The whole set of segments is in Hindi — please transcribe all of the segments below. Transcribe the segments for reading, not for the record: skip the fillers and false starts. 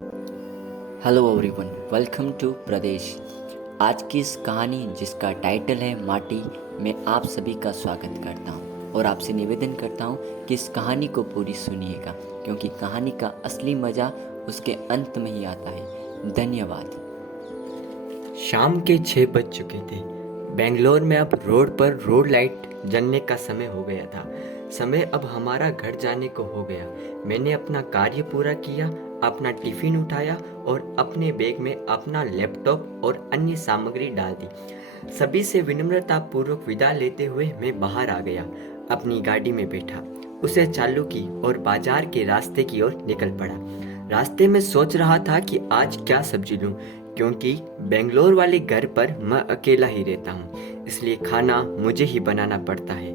हेलो एवरीवन, वेलकम टू प्रदेश। आज की इस कहानी जिसका टाइटल है माटी में आप सभी का स्वागत करता हूँ और आपसे निवेदन करता हूँ कि इस कहानी को पूरी सुनिएगा, क्योंकि कहानी का असली मज़ा उसके अंत में ही आता है। धन्यवाद। शाम के 6 बज चुके थे। बेंगलोर में अब रोड पर रोड लाइट जलने का समय हो गया था। समय अब हमारा घर जाने को हो गया। मैंने अपना कार्य पूरा किया, अपना टिफिन उठाया और अपने बैग में अपना लैपटॉप और अन्य सामग्री डाल दी। सभी से विनम्रता पूर्वक विदा लेते हुए मैं बाहर आ गया। अपनी गाड़ी में बैठा, उसे चालू की और बाजार के रास्ते की ओर निकल पड़ा। रास्ते में सोच रहा था कि आज क्या सब्जी लूं, क्योंकि बेंगलोर वाले घर पर मैं अकेला ही रहता हूँ, इसलिए खाना मुझे ही बनाना पड़ता है।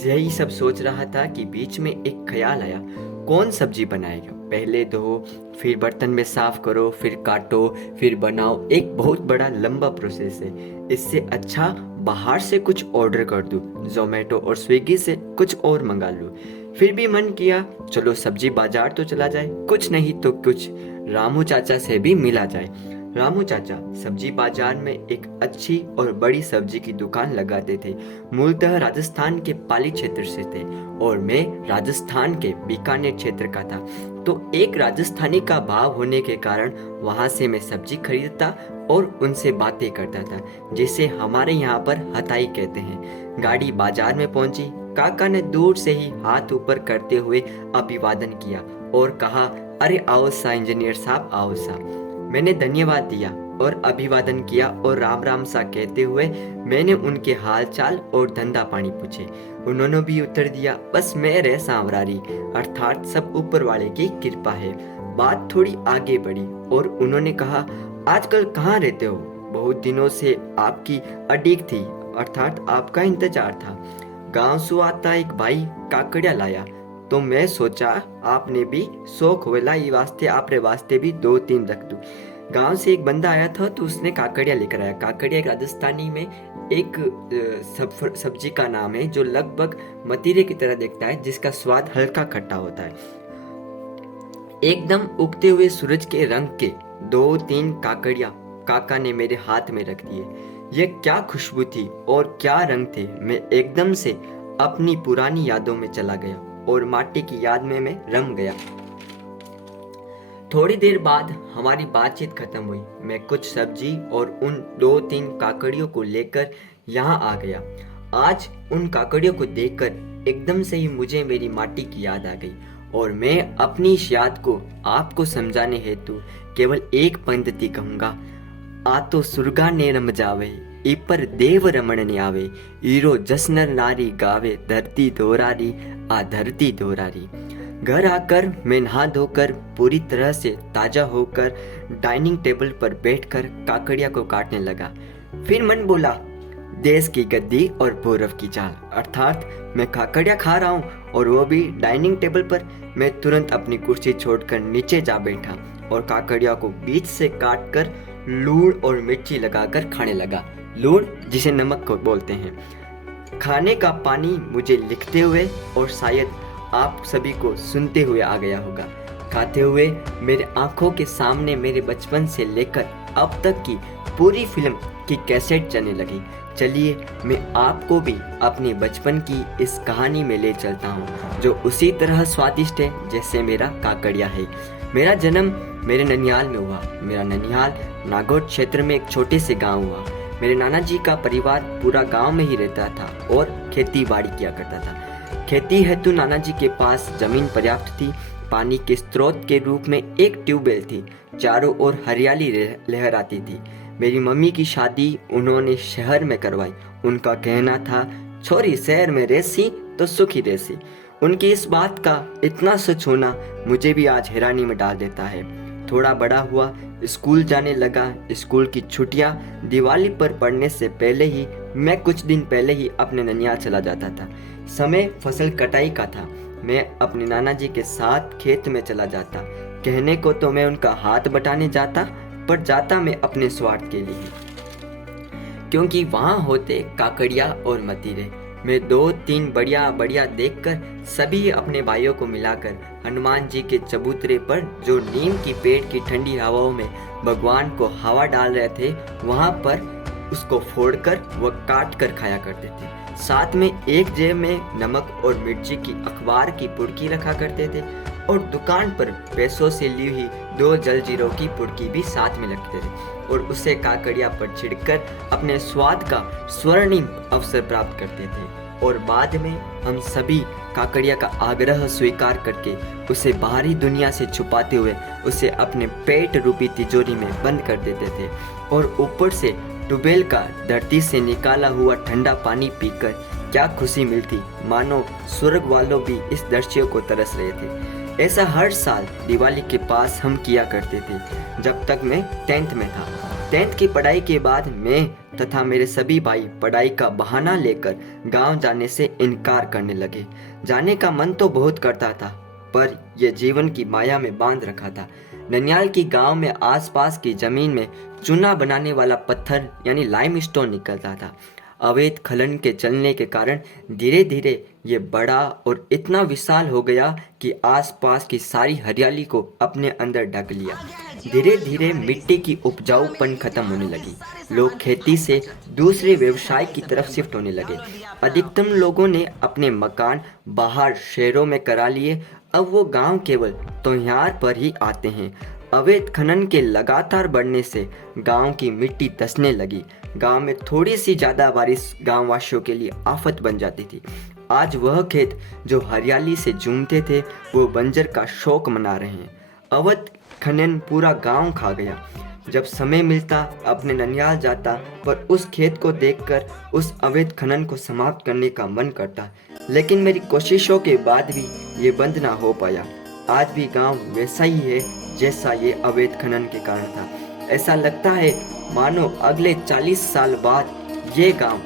यही सब सोच रहा था कि बीच में एक ख्याल आया, कौन सब्जी बनाएगा? पहले धो, फिर बर्तन में साफ करो, फिर काटो, फिर बनाओ। एक बहुत बड़ा लंबा प्रोसेस है। इससे अच्छा बाहर से कुछ ऑर्डर कर दूं, जोमेटो और स्विगी से कुछ और मंगा लूं। फिर भी मन किया, चलो सब्जी बाजार तो चला जाए, कुछ नहीं तो कुछ रामू चाचा से भी मिला जाए। रामू चाचा सब्जी बाजार में एक अच्छी और बड़ी सब्जी की दुकान लगाते थे। मूलतः राजस्थान के पाली क्षेत्र से थे और मैं राजस्थान के बीकानेर क्षेत्र का था, तो एक राजस्थानी का भाव होने के कारण वहां से मैं सब्जी खरीदता और उनसे बातें करता था, जिसे हमारे यहाँ पर हथाई कहते हैं। गाड़ी बाजार में पहुंची। काका ने दूर से ही हाथ ऊपर करते हुए अभिवादन किया और कहा, अरे आओ सा इंजीनियर साहब, आओ सा। मैंने धन्यवाद दिया और अभिवादन किया और राम राम सा कहते हुए मैंने उनके हाल चाल और धंधा पानी पूछे। उन्होंने भी उत्तर दिया, बस मैं रह सांवरारी, अर्थात सब ऊपर वाले की कृपा है। बात थोड़ी आगे बढ़ी और उन्होंने कहा, आजकल कहाँ रहते हो? बहुत दिनों से आपकी अडीक थी, अर्थात आपका इंतजार था। गांव से आता एक भाई काकड़िया लाया, तो मैं सोचा आपने भी शौक होला, ये वास्ते आपरे वास्ते भी 2-3 रख दूं। गांव से एक बंदा आया था तो उसने काकड़िया लेकर आया। काकड़िया एक राजस्थानी में एक सब्जी का नाम है जो लगभग मतीरे की तरह दिखता है, जिसका स्वाद हल्का खट्टा होता है। एकदम उगते हुए सूरज के रंग के 2-3 काकड़िया काका ने मेरे हाथ में रख दिए। यह क्या खुशबू थी और क्या रंग थे। मैं एकदम से अपनी पुरानी यादों में चला गया और माटी की याद में मैं रम गया। थोड़ी देर बाद हमारी बातचीत खत्म हुई। मैं कुछ सब्जी और उन 2-3 काकड़ियों को लेकर यहाँ आ गया। आज उन काकड़ियों को देखकर एकदम से ही मुझे मेरी माटी की याद आ गई और मैं अपनी इस याद को आपको समझाने हेतु केवल एक पंक्ति कहूंगा, आ तो सुरगा ने रम जावे, इपर देव रमण ने आवे, ईरो जसनर नारी गावे, धरती धोरारी आ धरती धोरारी। घर आकर मैं नहा धोकर पूरी तरह से ताजा होकर डाइनिंग टेबल पर बैठकर काकड़िया को काटने लगा। फिर मन बोला, देश की गद्दी और पूरब की चाल, अर्थात मैं काकड़िया खा रहा हूँ और वो भी डाइनिंग टेबल पर। मैं तुरंत अपनी कुर्सी छोड़कर नीचे जा बैठा और काकड़िया को बीच से काटकर लूण और मिर्ची लगाकर खाने लगा। लूण जिसे नमक को बोलते हैं। खाने का पानी मुझे लिखते हुए और शायद आप सभी को सुनते हुए आ गया होगा। खाते हुए मेरे आंखों के सामने मेरे बचपन से लेकर अब तक की पूरी फिल्म की कैसेट चलने लगी। चलिए मैं आपको भी अपने बचपन की इस कहानी में ले चलता हूँ, जो उसी तरह स्वादिष्ट है जैसे मेरा काकड़िया है। मेरा जन्म मेरे ननिहाल में हुआ। मेरा ननिहाल नागौर क्षेत्र में एक छोटे से गांव हुआ। मेरे नाना जी का परिवार पूरा गांव में ही रहता था और खेती बाड़ी किया करता था। खेती हेतु नाना जी के पास जमीन पर्याप्त थी। पानी के स्रोत के रूप में एक ट्यूबवेल थी। चारों ओर हरियाली लहराती थी। मेरी मम्मी की शादी उन्होंने शहर में करवाई। उनका कहना था, छोरी शहर में रहसी तो सुखी रहसी। उनकी इस बात का इतना सच होना मुझे भी आज हैरानी में डाल देता है। थोड़ा बड़ा हुआ, स्कूल जाने लगा। स्कूल की छुट्टियां दिवाली पर पड़ने से पहले ही मैं कुछ दिन पहले ही अपने ननिहाल चला जाता था। समय फसल कटाई का था। मैं अपने नाना जी के साथ खेत में चला जाता। कहने को तो मैं उनका हाथ बटाने जाता, पर जाता मैं अपने स्वार्थ के लिए, क्योंकि वहां होते काकड़िया और मतीरे। मैं 2-3 बढ़िया बढ़िया देखकर सभी अपने भाइयों को मिलाकर हनुमान जी के चबूतरे पर जो नीम की पेड़ की ठंडी हवाओं में भगवान को हवा डाल रहे थे वहां पर उसको फोड़कर व काट कर खाया करते थे। साथ में एक जेब में नमक और मिर्ची की अखबार की पुड़की रखा करते थे और दुकान पर पैसों से ली हुई 2 जलजीरों की पुड़की भी साथ में रखते थे और उसे काकड़िया पर छिड़कर अपने स्वाद का स्वर्णिम अवसर प्राप्त करते थे। और बाद में हम सभी काकड़िया का आग्रह स्वीकार करके उसे बाहरी दुनिया से छुपाते हुए उसे अपने पेट रूपी तिजोरी में बंद कर देते थे और ऊपर से ट्यूबवेल का धरती से निकाला हुआ ठंडा पानी पीकर क्या खुशी मिलती, मानो स्वर्ग वालों भी इस दृश्य को तरस रहे थे। ऐसा हर साल दिवाली के पास हम किया करते थे जब तक मैं 10th में था। 10th की पढ़ाई के बाद मैं तथा मेरे सभी भाई पढ़ाई का बहाना लेकर गांव जाने से इनकार करने लगे। जाने का मन तो बहुत करता था पर यह जीवन की माया में बांध रखा था। ननियाल की गांव में आसपास की जमीन में चूना बनाने वाला पत्थर यानी लाइमस्टोन निकलता था। अवैध खनन के चलने के कारण धीरे धीरे ये बड़ा और इतना विशाल हो गया कि आसपास की सारी हरियाली को अपने अंदर ढक लिया। धीरे धीरे मिट्टी की उपजाऊपन खत्म होने लगी। लोग खेती से दूसरे व्यवसाय की तरफ शिफ्ट होने लगे। अधिकतम लोगों ने अपने मकान बाहर शहरों में करा लिए। अब वो गांव केवल त्योहार पर ही आते हैं। अवैध खनन के लगातार बढ़ने से गांव की मिट्टी धंसने लगी। गांव में थोड़ी सी ज़्यादा बारिश गांववासियों के लिए आफत बन जाती थी। आज वह खेत जो हरियाली से झूमते थे वो बंजर का शोक मना रहे हैं। अवैध खनन पूरा गांव खा गया। जब समय मिलता अपने ननियाल जाता पर उस खेत को देखकर उस अवैध खनन को समाप्त करने का मन करता, लेकिन मेरी कोशिशों के बाद भी ये बंद ना हो पाया। आज भी गांव वैसा ही है जैसा ये अवैध खनन के कारण था। ऐसा लगता है मानो अगले 40 साल बाद ये गांव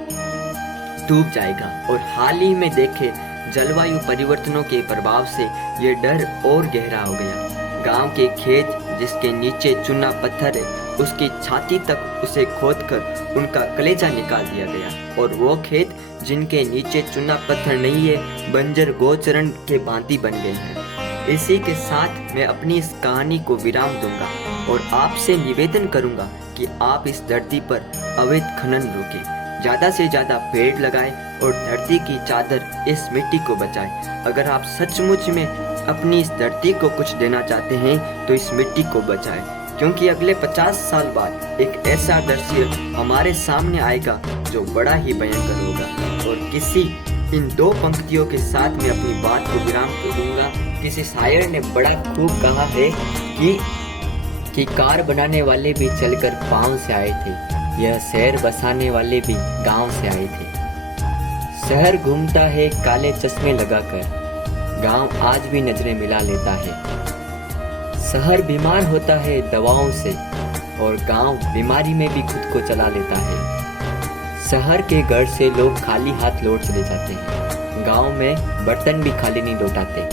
डूब जाएगा। और हाल ही में देखे जलवायु परिवर्तनों के प्रभाव से ये डर और गहरा हो गया। गांव के खेत जिसके नीचे चूना पत्थर है उसकी छाती तक उसे खोदकर उनका कलेजा निकाल दिया गया और वो खेत जिनके नीचे चूना पत्थर नहीं है बंजर गोचरण के भांति बन गए हैं। इसी के साथ मैं अपनी इस कहानी को विराम दूंगा और आपसे निवेदन करूंगा कि आप इस धरती पर अवैध खनन रोकें, ज़्यादा से ज़्यादा पेड़ लगाएं और धरती की चादर इस मिट्टी को बचाएं। अगर आप सचमुच में अपनी इस धरती को कुछ देना चाहते हैं तो इस मिट्टी को बचाएं, क्योंकि अगले 50 साल बाद एक ऐसा दृश्य हमारे सामने आएगा जो बड़ा ही भयंकर होगा। और किसी इन 2 पंक्तियों के साथ मैं अपनी बात को विराम दूंगा। किसी शायर ने बड़ा खूब कहा है कि कार बनाने वाले भी चलकर पाँव से आए थे, यह शहर बसाने वाले भी गांव से आए थे। शहर घूमता है काले चश्मे लगाकर, गांव आज भी नजरें मिला लेता है। शहर बीमार होता है दवाओं से और गांव बीमारी में भी खुद को चला लेता है। शहर के घर से लोग खाली हाथ लौट चले जाते हैं, गांव में बर्तन भी खाली नहीं लौटाते।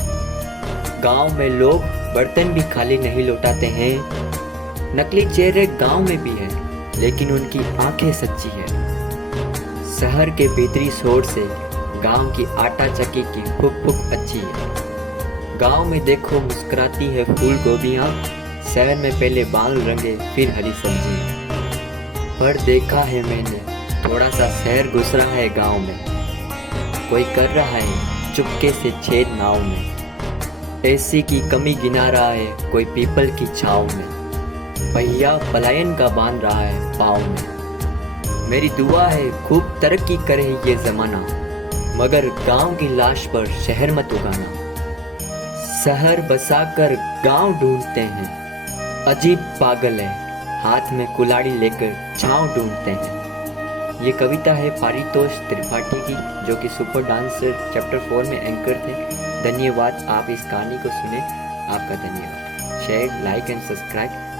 गांव में लोग बर्तन भी खाली नहीं लौटाते हैं। नकली चेहरे गांव में भी हैं, लेकिन उनकी आंखें सच्ची है। शहर के भीतरी शोर से गांव की आटा चक्की की फुक फुक अच्छी है। गांव में देखो मुस्कुराती है फूल गोभियाँ, शहर में पहले बाल रंगे फिर हरी सब्जी। पर देखा है मैंने थोड़ा सा शहर घुस रहा है गांव में, कोई कर रहा है चुपके से छेद नाव में। एसी की कमी गिना रहा है कोई पीपल की छाँव में, पहिया पलायन का बांध रहा है पाँव में। मेरी दुआ है खूब तरक्की करे ये ज़माना, मगर गांव की लाश पर शहर मत उगाना। शहर बसाकर गांव ढूंढते हैं, अजीब पागल है हाथ में कुल्हाड़ी लेकर छाँव ढूंढते हैं। ये कविता है पारितोष त्रिपाठी की, जो कि सुपर डांसर चैप्टर 4 में एंकर थे। धन्यवाद, आप इस कहानी को सुने, आपका धन्यवाद। Share, like and subscribe.